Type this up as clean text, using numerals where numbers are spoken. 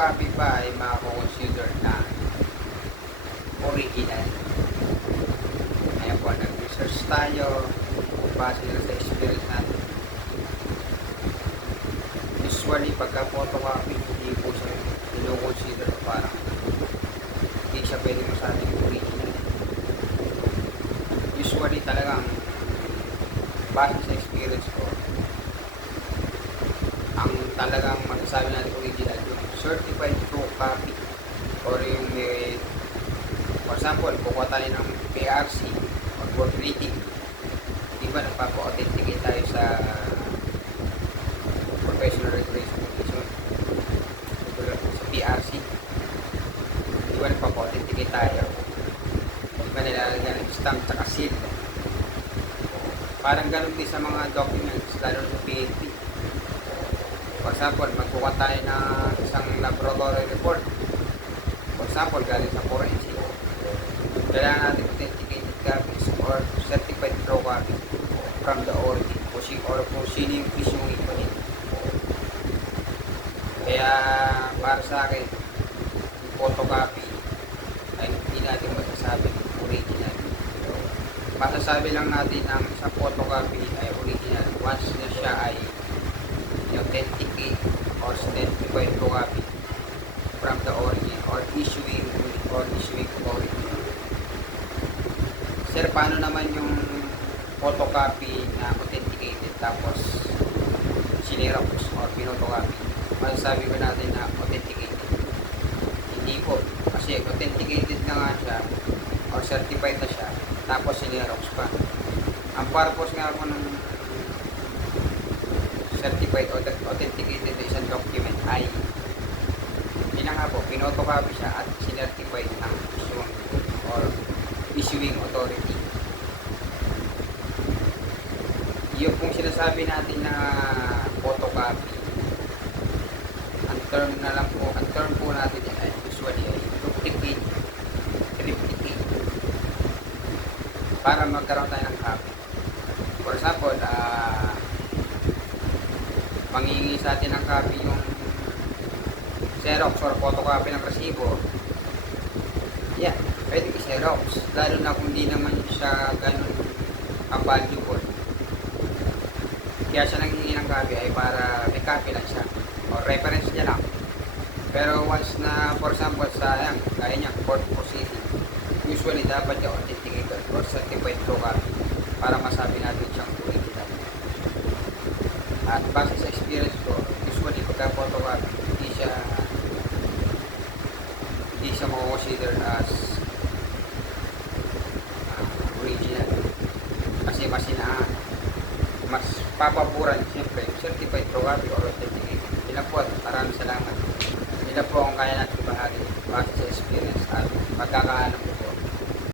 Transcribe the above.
photocopy pa ay mako-consider na original. Ayan po, nag-research tayo base na sa experience natin. Usually, pagka photocopy, hindi po siya ino-consider parang hindi siya pwede masabing original. Usually talagang base sa experience ko, ang talagang masasabi natin original yung certified true copy or yung may, for example, kukuha tayo ng PRC or board reading, di ba nagpapa-authenticate tayo sa professional regulation sa PRC, di ba nagpapa-authenticate tayo, di ba nilalagyan ng stamp tsaka seal. Parang ganun din sa mga documents, lalo sa PNP. For example, magkuha tayo ng isang laboratory report. For example, galing sa forensic. Kailangan natin authenticated copies or certified true copy from the origin or kung sino yung issuing ito nito. Kaya para sa akin, yung photocopy ay hindi natin masasabi original. Masasabi lang natin ang isang photocopy ay original once na siya ay authenticate or certified true copy from the origin or issuing authority. Sir, paano naman yung photocopy na authenticated tapos sinerox or pinotocopy? Masasabi ko natin na authenticated. Hindi po. Kasi authenticated na nga siya or certified na siya tapos sinerox pa. Ang purpose nga po ng certified or authenticated na isang document ay yun nga po, pinotocopy siya at sinertified ng issuing authority. Yung kung sinasabi natin na photocopy, ang term po natin yan ay usually ay replicate para magkaroon tayo ng copy. For example, mangingi sa atin ng copy yung Xerox or photocopy ng resibo, yeah, pwede i-Xerox, lalo na kung di naman siya ganun valuable. Kaya siya nangingi ng copy ay para may copy lang siya or reference niya lang. Pero once na, for example, sa gaya niya, court proceeding, usually dapat yung authenticated or certified true copy para masabi natin siyang original. At base sa experience ko, usually pagka photocopy, hindi siya mako-consider as original. Kasi mas papaboran siyempre certified true copy or authenticated. Yun po at maraming salamat. Yun po ang kaya natin bahagi base sa experience at pagkakaano